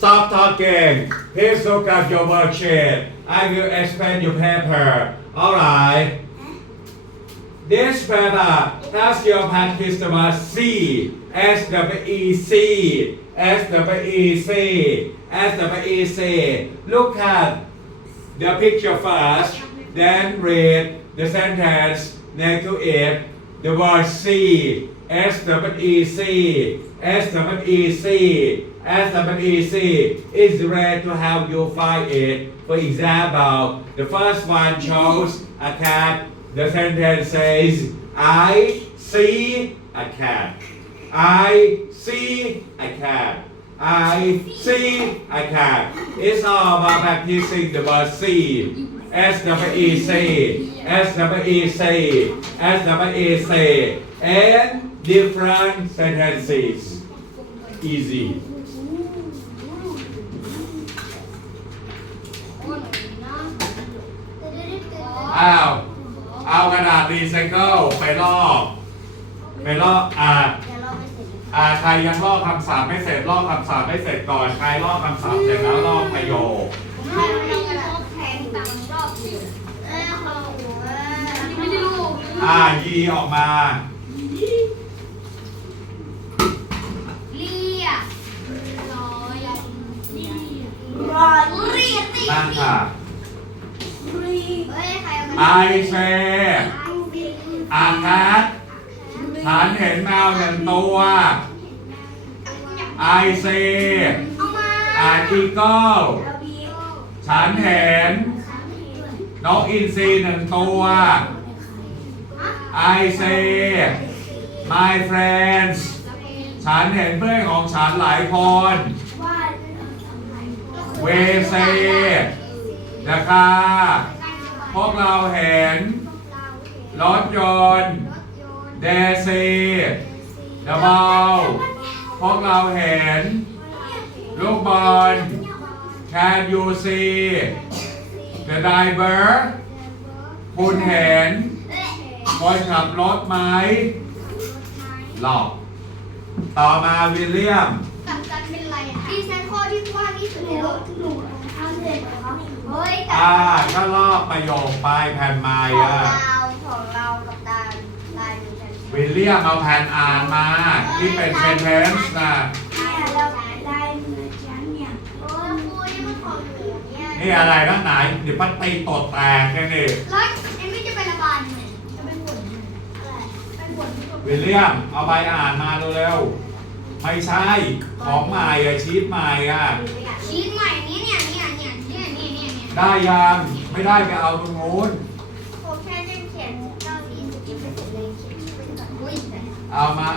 stop talking. Please look at your worksheet I will explain your paper. Alright This paper has your practice number C. S W E C. S W E C. S W E C. Look at the picture first, then read the sentence next to it. The word C, S W E C, S W E C, S W E C is rare to have you find it. For example, the first one shows a cat. The sentence says, I see a cat. I see a cat. I see a cat. It's all about practicing the word see. S W E C, S W E C, S W E C, and different sentences. Easy. อ้าวเอากระดาษรีไซเคิลไปลอกไปลอกอ่าอ่าใครยังลอกคำศัพท์ไม่เสร็จลอกคำศัพท์ไม่เสร็จก่อนใครลอกคำศัพท์เสร็จแล้วลอกประโยคอ่ายีออกมา นั่งค่ะไอเซอาแคทฉันเห็นแมวหนึ่งตัว ไอเซอาอีเกิลฉันเห็นนกอินทรีหนึ่งตัว I say my friends ฉันเห็นเพื่อนของฉันหลายคน เวเซนะคะพวกเราเห็นรถยนต์เดซีดับเบิลพวกเราเห็น ลูกบอล Can you see the driver คุณเห็นคนขับรถไหมหลอก ต่อมาวิลเลียม ดีไซน์ข้อที่กว้างที่สุดในโลกหนูทำเสร็จแล้วครับเฮ้ยแต่อ่าก็ลอกประโยคไปแผ่นไม้ของอะเราของเรากับตาลายมีกันวิลเลียมเอาแผ่นอ่านมา ที่เป็น sentence นะเนี่ยเราลายมือฉันเนี่ยโอ้ยคุยมันของหนูเนี่ยนี่อะไรนักหนาเดี๋ยวปัตตีตดแตกกันนี่แล้วเอ็มมี่จะไประบายไหมจะเป็นผลอะไรเป็นผลที่วิลเลียมเอาใบอ่านมาเร็วๆ ไม่ใช่ของใหม่อะชีตใหม่อะชีสใหม่นี้เนี่ยเนี่ยเนี่ยเนี่ยเนี่ยเนี่ยเนี่ยได้ยังไม่ได้ไปเอาตรงนู้นผมแค่เล่นเขียนเก้าอี้สกิปไปเสร็จเลยเขียนชื่อเป็นก่อนอุ้ยเอามา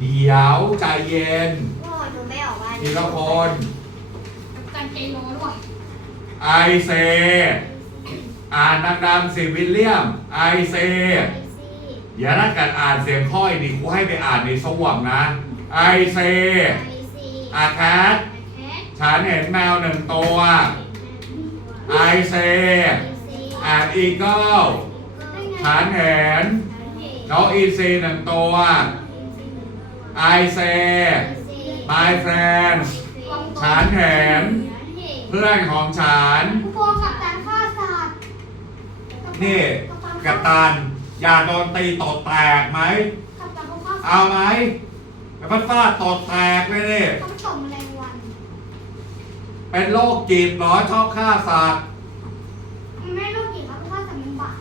เดี๋ยวใจเย็นพ่อหนูไม่ออกว่าทีละคนกันใจร้อนว่ะไอเซอ่านดังๆสิวิลเลียมไอเซอย่าถ้าเกิดอ่านเสียงค่อยดิกูให้ไปอ่านในสวมนะ ไอเซอาแคทฉันเห็นแมวหนึ่งตัวไอเซอาอีเกิลฉันเห็นนกอีซีหนึ่งตัวไอเซ my friends ฉันเห็นเพื่อนของฉันผู้ปองกับการฆ่าสัตว์นี่กัปตัน อย่าโดนตีตดแตกไหมกับการเขาฆ่าเอาไหม แล้วมันฟาดตดแตกเลยนี่เขาผสมแมลงวัน เป็นโรคจิตเหรอชอบฆ่าสัตว์มันไม่รู้กี่เขาฆ่าสัตว์มันบาป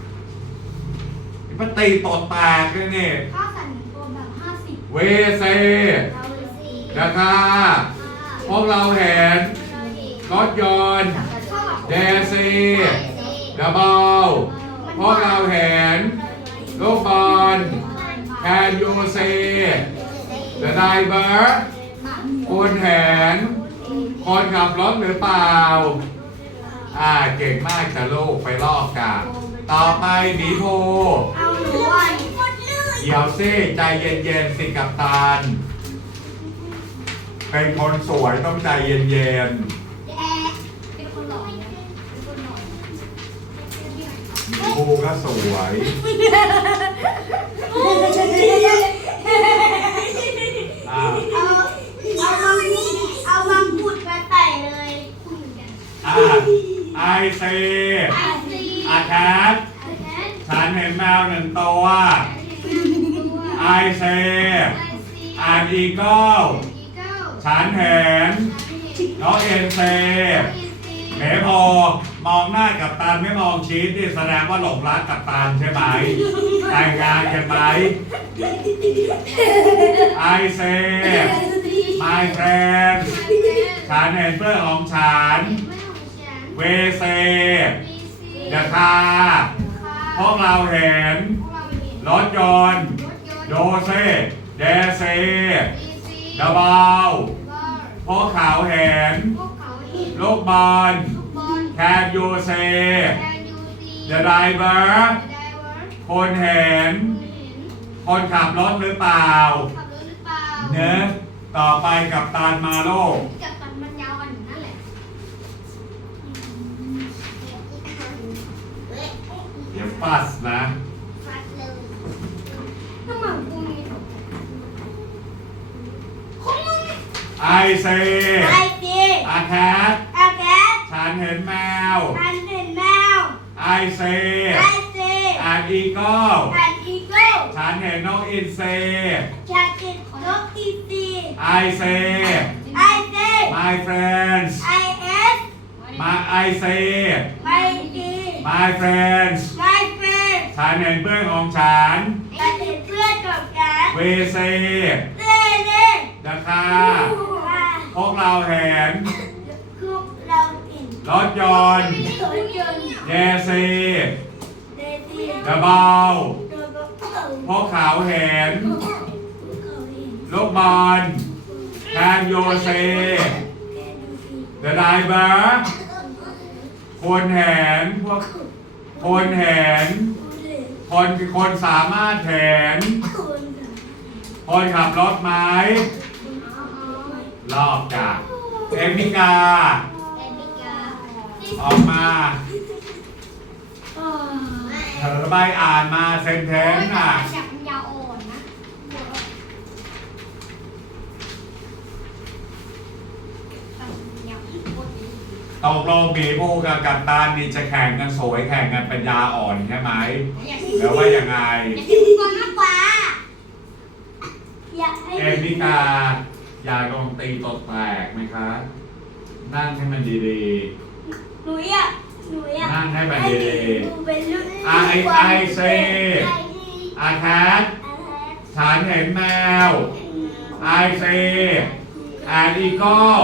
มันตีตดแตกเลยนี่ฆ่าสัตว์หนึ่งตัวแบบห้าสิบเวเซเราเลยสินะคะพวกเราเห็นรถยนต์เดซีดับเบิลพวกเราเห็น ลูกบอล Can you see the driver คุณเห็นคนขับรถหรือเปล่า อ่า เก่งมากจะลูกไปลอกกันต่อไปหมีภูเอาหนูอะเดี๋ยวสิใจเย็นๆสิกับตาลเป็นคนสวยต้องใจเย็นแจ๊เป็นคนหล่อเป็นคนหล่อๆหมีภูก็สวย เอาเอามังเอามังคุดมาแต่ง ซี ไอซีอาแคทไอแคทฉันเห็นแมวหนึ่งตัวไอซีไอซีอ่านอีเกิลฉันเห็นนกเอ็นซีอีซีเมโพมองหน้ากับตันไม่มองชีสนี่แสดงว่าหลงรักกับตันใช่ไหมแต่งงานกันไหมไอเซ my friend ฉันเห็นเพื่อนของฉัน เวเซเดอะคาพวกเราเห็นรถยนต์โดเซ เดเซเดอะบอลพวกเขาเห็นลูกบอล Can you say the driver คนเห็น คนขับรถหรือเปล่าเนื้อะต่อไปกับตานมาโลก กับตันมันยาวกันอยู่นั่นแหละ เดี๋ยว ปัสนะ ฟัดเลยถ้าเหมือนกูมีของมึงไอเซไอซีอาแคทอาแกสฉันเห็นแมว อันเป็นแมวไอเซไอซีแอนอีเกิลอันอีเกิลฉันเห็นนกอินเซชาตินกอีซีไอเซไอซี my friends ไอเอสมาไอเซไอดี my friends ไมเฟรน ฉันเห็นเพื่อนของฉันแต่เป็นเพื่อนกับกันเวเซเล่เล่นะคะพวกเราเห็นคือเราอินรถยนต์รถยนต์เยซีเดซีเดอะบอลโดนบอกเขาพวกเขาเห็นเขาเห็นลูกบอล Can you say แกดูสิ the driver คนเห็นพวกคนเห็น คนคนสามารถเห็นคนกับคนขับรถไหมรอบจากเอมิกาแอมิกา ออกมาเธอใบอ่านมาเซนเทนโอ้ยต์แต่อะ อยากมันยาวอ่อนนะยาวโคตรดี ตกลงหมีภูกับกัปตันนี่จะแข่งกันสวยแข่งกันปัญญาอ่อนใช่ไหมอยากแล้วว่ายังไง อยากเห็นฟุตบอลมากกว่า อยากให้เอมิกาอยากลองตีตดแตกไหมคะ นั่งให้มันดีหนูอยากหนูอยากนั่งให้มันให้ดีดูเป็นลูกๆไอไอเซอาแคทฉันเห็นแมวไอเซแอนอีเกิล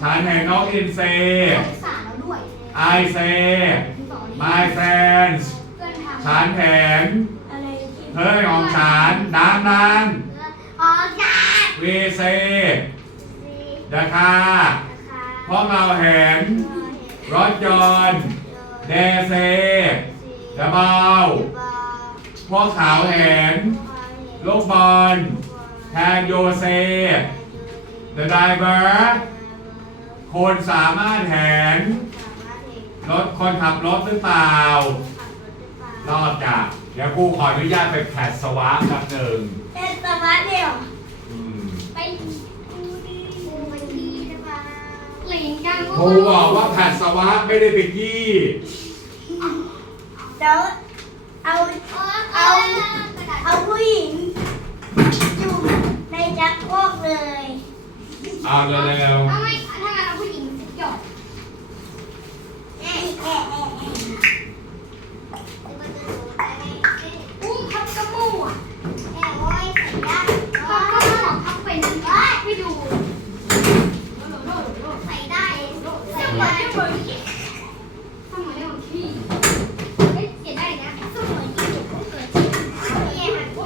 ฉันเห็นนกอินเซสงสารแล้วด้วยไอเซ my friends เพื่อนทำฉันเห็นอะไรที่เพื่อนของฉันดังดังอ๋อจ้าวีเซเดอะคาพวกเราเห็น รถยนต์เดเซเดอะบอลพวกเขาเห็น ลูกบอลแทนโยเซเดอะไดเวอร์ คนสามารถเห็นรถคนขับรถหรือเปล่ารอดจ้ะเดี๋ยวกูขออนุญาตไปแผดสวะกับหนึ่งเป็นสมาร์ทเดียวอืมไปดูดีดูมันดีนะบ้าหลิงกันครูบอกว่าแผดสวะไม่ได้ไปยี่เดี๋ยวเอาเอาเอาผู้หญิงจุ่มในจักรโครกเลยเอาเร็วทำไมถ้างั้นเอาผู้หญิงหยอก แอะแอะแอะแอะ อุ้มทับกระมู่อะทับกระมู่ทับเป็นไม่ดูใส่ได้ใส่ได้เหมือนทำเหมือนของพี่เฮ้ยเขียนได้นะสมุนที่ถูกเกิดที่นี่ค่ะโ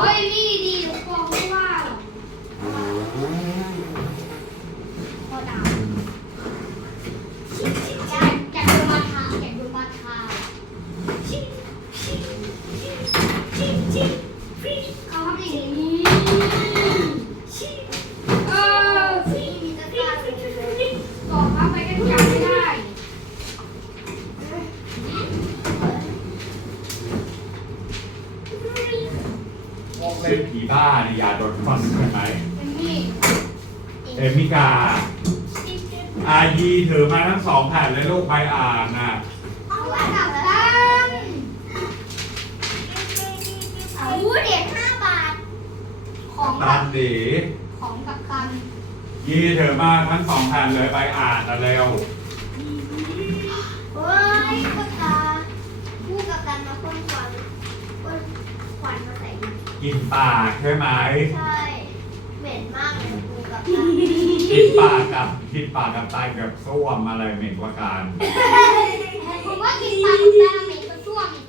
อ้ยนี่ดีกว่าไม่ว่าหรอกพอดาวอยากอยากดูมาทาอยากดูมาทา เขาทำอย่างนี้เออต่อครับไปกันจับไม่ได้ ๆพวกเล่นผีบ้าเนี่ยอย่าโดนฟันใช่ไหม เป็นนี่ เอมิกา อายีถือมาทั้งสองแผ่นเลยลูกใบอ่านน่ะ เอาไว้กับตันเอาเหรียญห้าบาท ของตักับนดีของกับตันยีถือมาทั้งสองแผ่นเลยใบอ่านน่ะเร็วเฮ้ยกับตาผู้กับตันมาพ่นควันพ่นควันมาใส่ดินกินปากใช่ไหมใช่เหม็นมากเลยผู้กับตันกินปากกับกินปากกับไตกับส้วมอะไรเหม็นกว่ากันผมว่ากินปลากับตาเหม็นกว่าส้วมอีก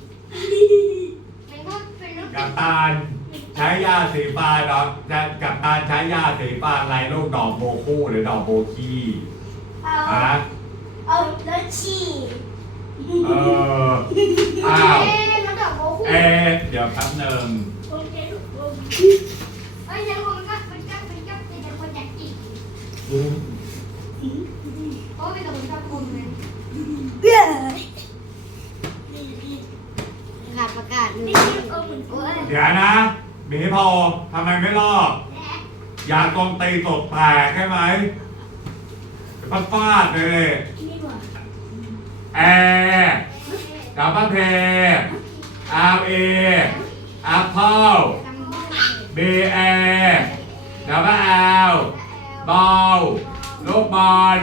เหม็นก็เป็นเรื่องกับตาล ใช้ยาสีฟันดอกจะกับตาลใช้ยาสีฟันอะไรลูกดอกโบคู่หรือดอกโบคี้เอาฮะเอาแล้วฉี่เอออ้าวเอ๊ะแล้วดอกโบคู่เอ๊ะเดี๋ยวแป๊บหนึ่งโอเคลูกโอเคเอ้ยเดี๋ยวคนก็มันก็มันก็เป็นคนอยากกินเพราะเป็นคนชอบคนเลยเย้ขาดประกาศเลไม่ยใช่เอาเหมือนกูเลยเดี๋ยวนะ หมีพอทำไมไม่ลอกอยากตรงตีตกแตกใช่ไหมฟาดฟาดเลยนี่หว่าแอร์ดับเบิลเพย์อาร์เอแอปเปิลบีเอดับเบิลแอลบอลลูกบอล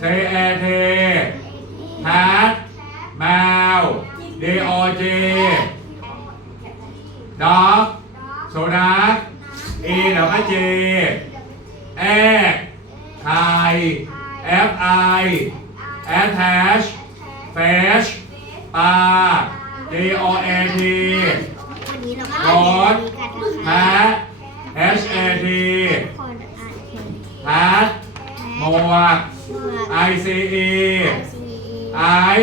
ซีเอทีแพทแมวดีโอจีด็อก โซดาเอดอกไม้เจเอไทยแอฟไอแอทแทชแฟชปาเดอเอดีรดแฮแอชเอทีแฮชหมวกไอซีอีไอ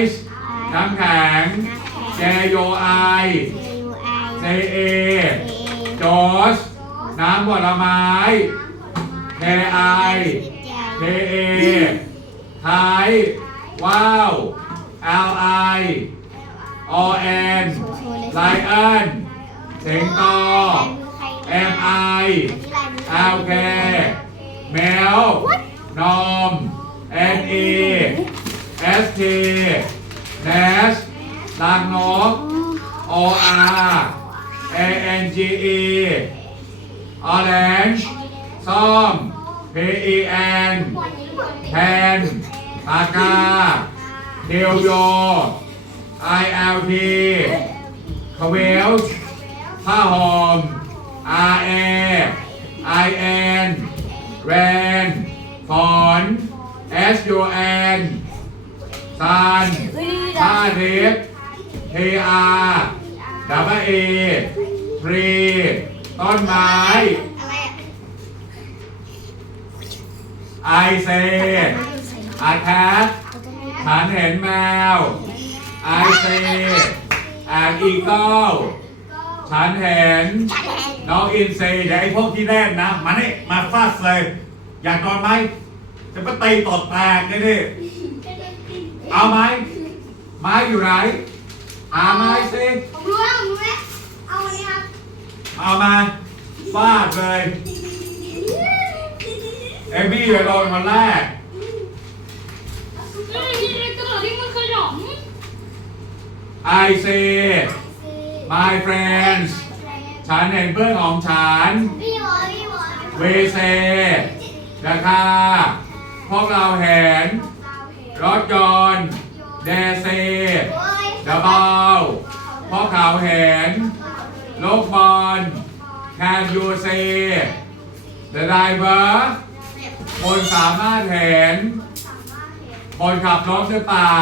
ซ์น้ำแข็งเจโยไอเจเอ สน้ำผลไม้ K I K A ไทยว้าว L I O N ไลออนเสิงโต M I L K แมวนอม N E S T Nest ลังนก O R A N G E Orange ส้ม P E N แทนปากกาเดียวโย I L T คเวลผ้าห่ม R A I N แรนฝน S U N ซันผ้าทิพย์ T R W E ทรีต้นไม้ อะไรอะ I say อาแคทฉันเห็นแมว I say an eagle ฉันเห็น น้องอินเซเดี๋ยวไอ้พวกที่แรกนะ มานี่มาฟาดเลย อยากนอนไหม จะมาตีตดแตกเลยดิเอาไหมไม้อยู่ไหน หาไม้สิผมรู้แล้วผมรู้แล้วเอาอันนี้ครับเอามาฟาดเลยเอมี่จะโดนคนแรกเฮ้ยนี่กระโดดที่มันขยม I say my friends ฉันเห็นเพื่อนของฉัน พี่วอยพี่วอยเวเซนะคะพวกเราเห็นรถยนต์เดเซ ดับเบิลพ่อขาเห็นลูกบอล Can you see the driver คนสามารถเห็นคนขับรถหรือเปล่า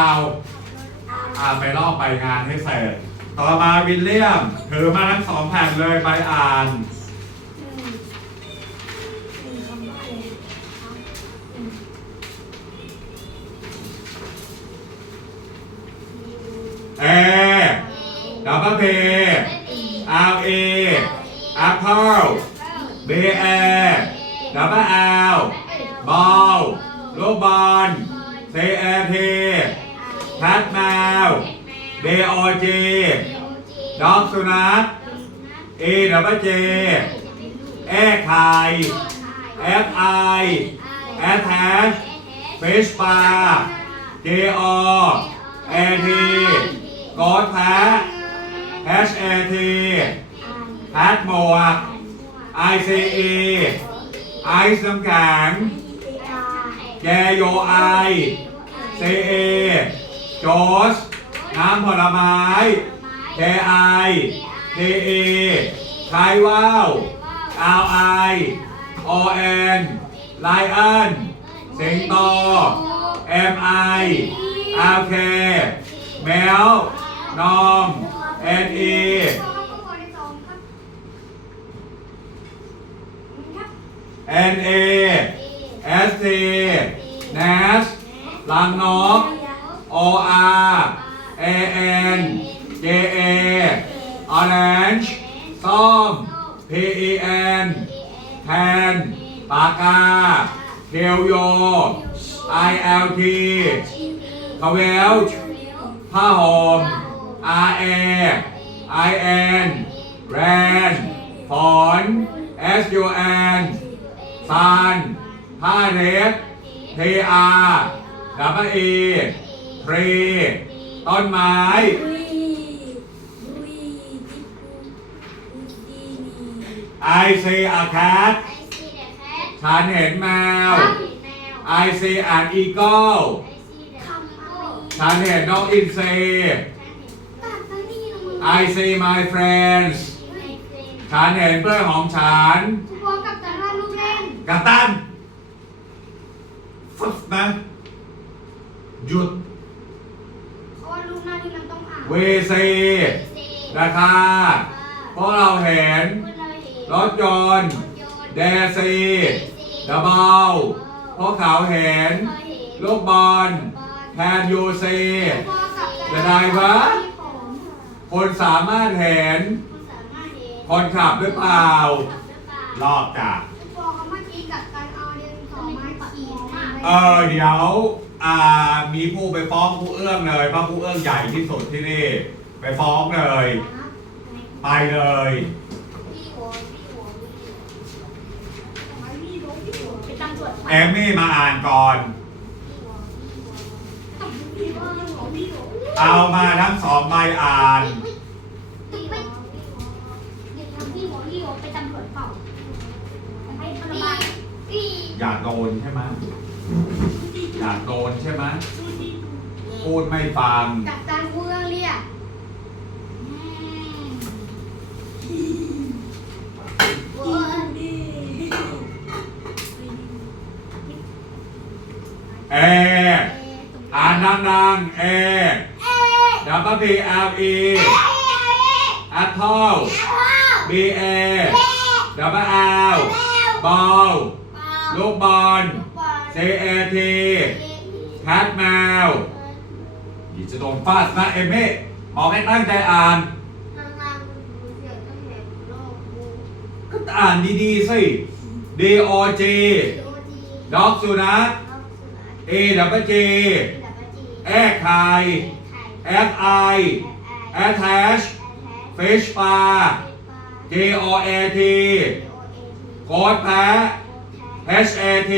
อ่าไปลอกไปงานให้เสร็จ ต่อมาวิลเลียม ถือมาทั้งสองแผ่นเลยไปอ่าน เอดับเบิลเพอาร์เอแอปเปิลเบเอดับเบิลแอลบอลลูกบอลซีเอทีแพทแมวเดโอจีด็อกสุนัขเอดับเบิลเจเอไข่เอฟไอแอทแทช fish ปลา G O A กอดแพะ H A T แพทหมวก I C E ไอซ์น้ำแข็งแกโยไอ C A โจสน้ำผลไม้ K I T E ไทยว่าว L I O N ไลออนสิงโต M I L K แมว นอมเอ็นอีเอ็นเอเอสซีเนสลังนกโออาร์เอเอ็นเจเอออเรนจ์ส้มพีเอ็นแทนปากกาเทลโยไอเอลทีคาเวลผ้าห่ม R A I N แรนฝน S U N ซานผ้าเรด T R W E ทรีต้นไม้ I see a cat ฉันเห็นแมว I see an eagle ฉันเห็นนกอินทรี I see my friends ฉันเห็นเพื่อนของฉันกัปตันฟึบนะ หยุดเวซีนะคะพวกเราเห็นรถยนต์เดซีดับเบิลพวกเขาเห็นลูกบอลแทนยูซี คนสามารถเห็นคนขับหรือเปล่ารอบจ้ะเออเดี๋ยวอ่ามีผู้ไปฟ้องผู้เอื้องเลยเพราะผู้เอื้องใหญ่ที่สุดที่นี่ ไปฟ้องเลย ไปเลยเอมมี่มาอ่านก่อน เอามาทั้งสองใบอ่าน อยากโดนใช่ไหมอยากโดนใช่ไหมพูดไม่ฟังกับการเมืองเรียกเออ่านดังๆเอ W P L E Apple B A W L บอลลูกบอล C A T แคทแมวอย่าจะโดนฟาดนะเอมมี่บอกให้ตั้งใจอ่าน ก็อ่านดีๆสิ D O G ด็อกสุนัข A W G แอกไข่ F I attach fish ปลา G O A T โกดแพะ H A T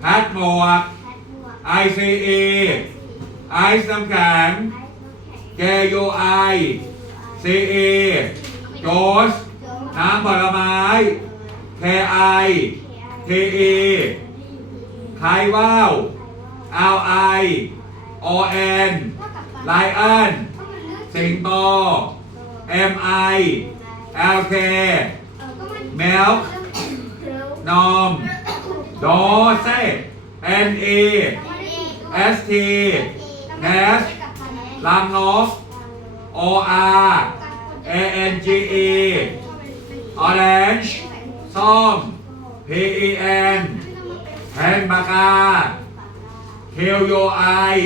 แพทหมวก I C E ไอซ์น้ำแข็ง J U I C E โจสน้ำผลไม้ K I T E ไข่ว่าว L I O N ไลออนสิงโต M I L K แมวนอมโดเซ N E S T แนสลังนก O R A N G E Orange ส้ม P E N แทนปากกา Q U I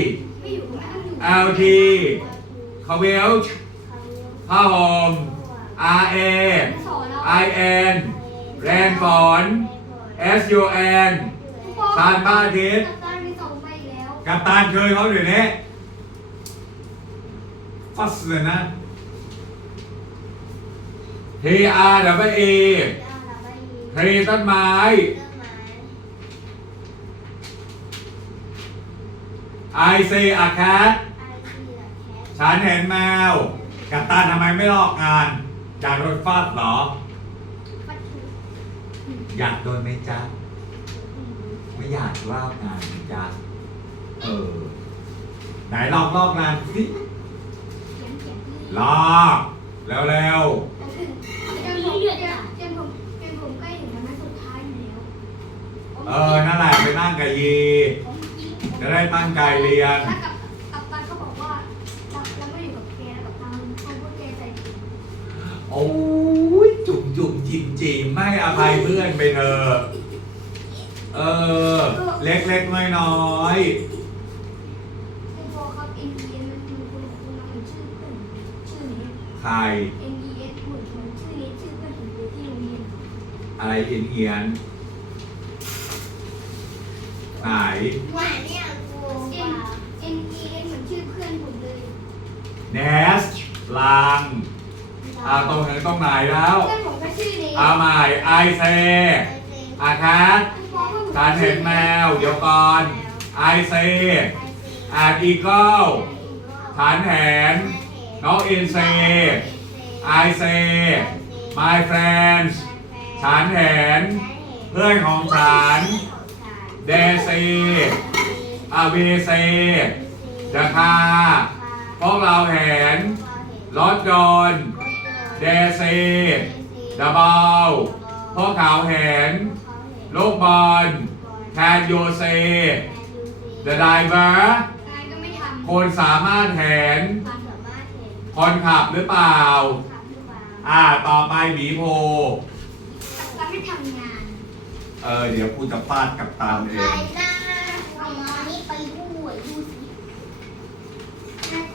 L T คาเวลช์ผ้าห่ม R A I N แรนฝน S U N ชานบ้านอาทิตย์กับตานเคยเขาเดี๋ยวนี้ฟัสเลยนะ T R W E ทรีต้นไม้ เ I see a cat ฉันเห็นแมว กัปตันทำไมไม่ลอกงาน อยากโดนฟาดเหรอ อยากโดนไหมจ๊ะ ไม่อยากลอกงานไหมจ๊ะ เออ ไหนลอกลอกงานสิลอกเร็วเร็วจนผมจนผมจนผมใกล้ถึงวันสุดท้ายแล้วๆเออ นั่นแหละไปนั่งกับยี จะได้ตั้งใจเรียน แล้วกับกับตันเขาบอกว่าเราเราไม่อยู่กับแกแล้วกับตันเขาพูดแกใส่โอ้ยจุ่มจุ่มจิมจิมไม่อภัยเพื่อนไปเถอะเออ เล็กเล็กน้อยน้อยคุณพ่อครับ N E S มันคือคุณคุณน้องชื่อเพื่อนชื่อนี้ ๆใคร N E S เหมือนกันชื่อนี้ชื่อเพื่อนผมเลยที่โรงเรียนอะไรเอียนเอียนไหนว่าเนี่ย เนสลังอ่าตรงไหนตรงไหนแล้ว เพื่อนผมก็ชื่อนี้อาใหม่ไอเซอาแคทคุณพ่อก็ฉันเห็นแมว เดี๋ยวก่อนไอเซอาอีเกิลฉันเห็นน้องอินเซไอเซ my friends ฉันเห็น เพื่อนของฉันเดซีอาวีซีเดอะคา พวกเราเห็นรถยนต์เดซีเดอะบอลพวกเขาเห็นลูกบอล Can you see the driver นายก็ไม่ทำคุณสามารถเห็นคนขับหรือเปล่า อ่า ต่อไปหมีโพเราไม่ทำงาน เออ เดี๋ยวกูจะฟาดกับตามเอใครง หน้าเอามานี่ไปด้วยดูสิ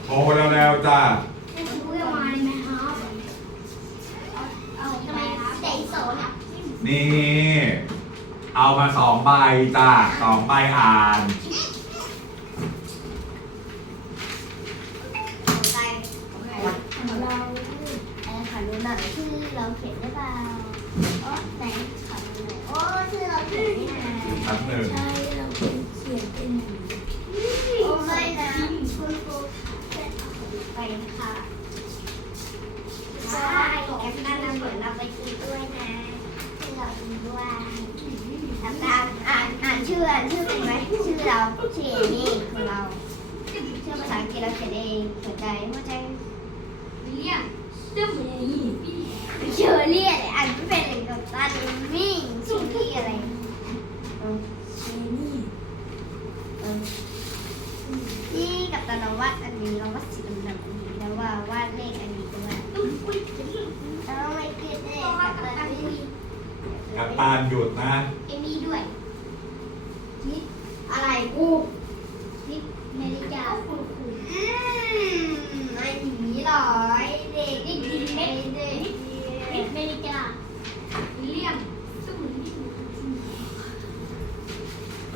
โทรแล้วๆจ้าให้คุณรู้ว่ามาไหมครับเอาเอาทำทำไมไมครับใส่โซ่เนี่ยนี่ เอามาสองใบจ้าสองใบอ่านไปของเราไอ้ค่ะดูหนัง ค่ะใช่แอปนั้นนะเหมือนเราไปกินด้วยนะที่เรากินด้วยตามตามอ่านอ่านชื่ออ่านชื่อเป็นไหมชื่อเราชื่อเอมี่ของเราชื่อภาษาอังกฤษเราเขียนเองหัวใจหัวใจวิลเลียมเรื่องอะไรนี่เชอรี่อะไรอ่านไม่เป็นเลยกับตาดูมิ่งชื่อที่อะไรเออเชนี่ เออ ที่กับตาเราวาดอันนี้เราวาดสีดำๆอันนี้แล้วว่าวาดเลขอันนี้ด้วยอุ้ยอุ้ยจะเรื่องแล้วไม่เกิดเลขกับตาไม่มีกับตาหยุดนะ เอมี่ด้วยนิด อะไรกู นิดนาฬิกาคุณครู อืมไอ้หมีหรอไอ้เด็ก นิดดีเล็ก เด็ก นิดนาฬิกาวิลเลียมซึ่งเหมือนที่หนู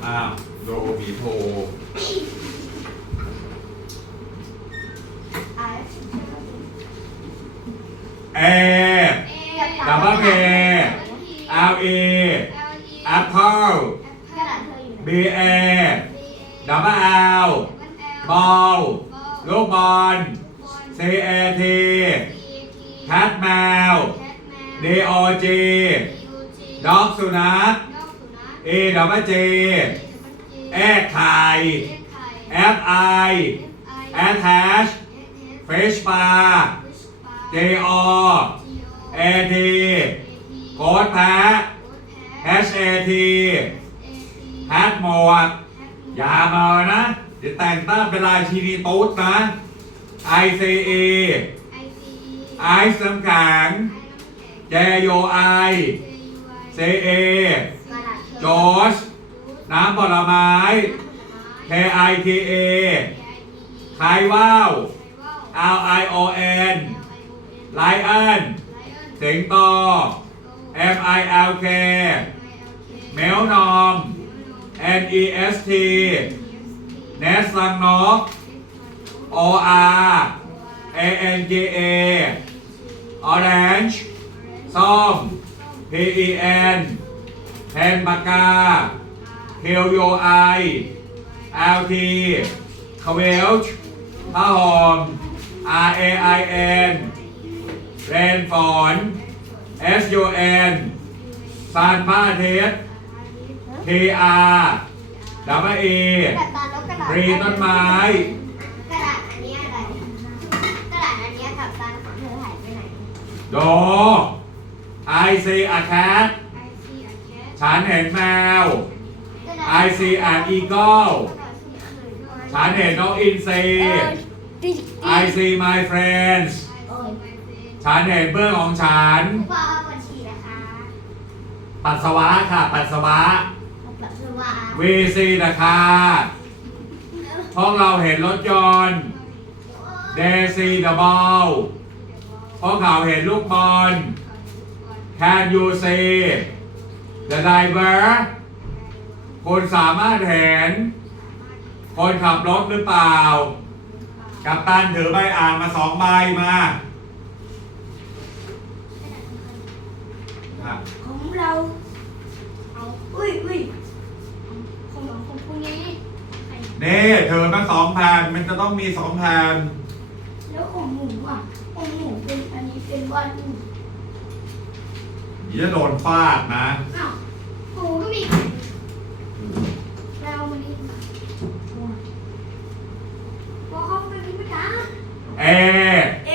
อ้าวโดหมีโพ อะ เอ เอ ดับเบิลเค L E Apple กระดาษเธออยู่ไหน B A ดับเบิล L บอลลูกบอล C A T แคทแมว D O G ด็อกสุนัข E ดับเบิล G เอ็กไข่ F I attach fish bar J O A T โค้ดแพ้ H A T แฮทหมวกอย่ามานะ เดี๋ยวแต่งตั้งเป็นราชินีตุ๊ดนะ I C E ไอซ์น้ำแข็ง J O I C A กระดาษเอ จอร์จน้ำผลไม้ K I T A ไทยว่าว L I O N ไลออนสิงโต M I L K เมลนอม N E S T เนสลังนก O R A N G A Orange ส้ม P E N เพนปากกา Q U I L T coach ผ้าห่ม R A I N เรนฝน S U N ซานพระอาทิตย์ T R W E กระดาษแล้วกระดาษรีต้นไม้ กระดาษอันนี้อะไรกระดาษอันนี้กับตาของเธอหายไปไหนโด I see a cat ฉันเห็นแมว I see an eagle ฉันเห็นนกอินทรี I see my friends ฉันเห็นเพื่อนของฉัน ปัสสาวะค่ะ ปัสสาวะ We see the car พวกเราเห็นรถยนต์ They see the ball พวกเขาเห็นลูกบอล Can you see the driver คุณสามารถเห็น คนขับรถหรือเปล่า กัปตันถือใบอ่านมาสองใบมาอะของเราเอาอุ้ยอุ้ยของของคุณไงนี่ถือมาสองแผ่นมันจะต้องมีสองแผ่นแล้วของหมูอะของหมูเป็นอันนี้เป็นวัน เดี๋ยวจะโดนฟาดนะ อ้าวโอ้ก็มีเรามาดิบอกเขาเป็นผู้จ้า A เอ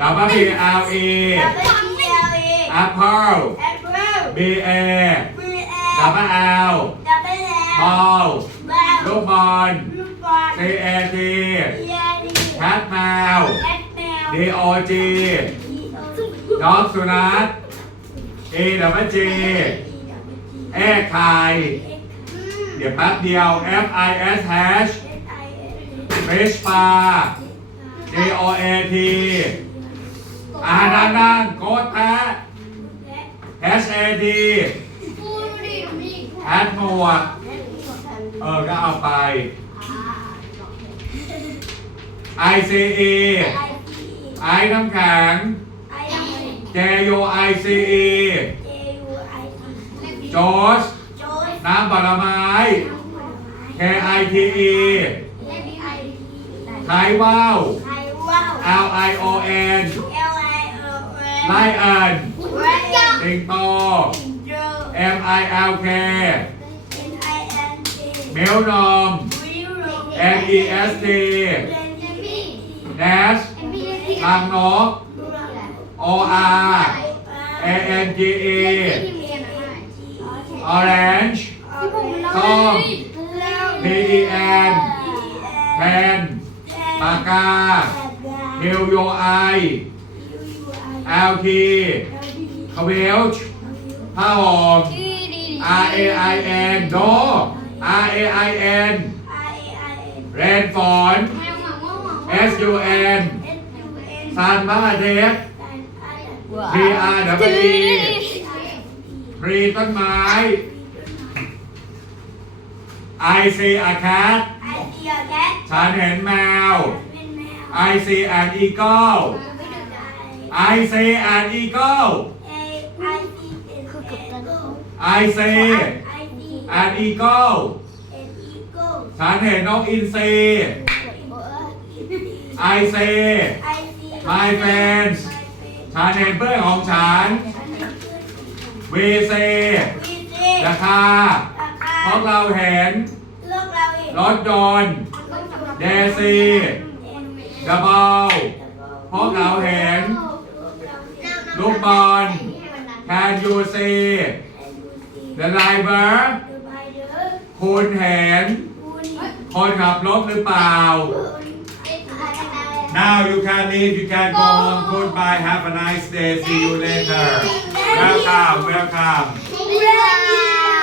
ดับเบิล B L E ดับเบิลเอลเอ Apple แอปเปิล B A บีเอดับเบิล L ดับเบิลเอล Ball บาลูกบอลลูกบอล C A T เยดี Cat แมวแอปแมว D O G ดีโอดอกสุนัข E W G แอ้ไข่เดี๋ยวแป๊บเดียว F I S hash fish ปลา G O A T อ่านดังๆโกดแท้ H A D กูดูดิดูดิแอดหมวกเออ ก็เอาไป I C E ไอ้น้ำแข็ง J U I C E โจสน้ำผลไม้ K I T E ไทยว่าว L I O N ไลเอินสิงโต M I L K เมลนอม N E S T เนสเอ็มพีเอสทีลังนก O R A N G E ที่เรียนอะไร Orange ที่ผมเราส้ม P E N แพนปากกา Q U I L T คเวลช์ผ้าห่มดีดี R A I N โด R A I N เรนฝนแมวหมาว่าหมา S U N ซันพระอาทิต ย์ T R W E ทรีต้นไม้ I see a cat ฉันเห็นแมว I see an eagle I see an eagle I see an eagle ฉันเห็นนกอินทรี I see my friends ฉันเนเพื่อนของฉัน We see the car พวกเราเห็น รถยนต์ They see the ball พวกเราเห็น ลูกบอล Can you see the driver คุณเห็น คนขับรถหรือเปล่า Now you can leave, you can go home. Goodbye, have a nice day, see you later. Welcome, welcome.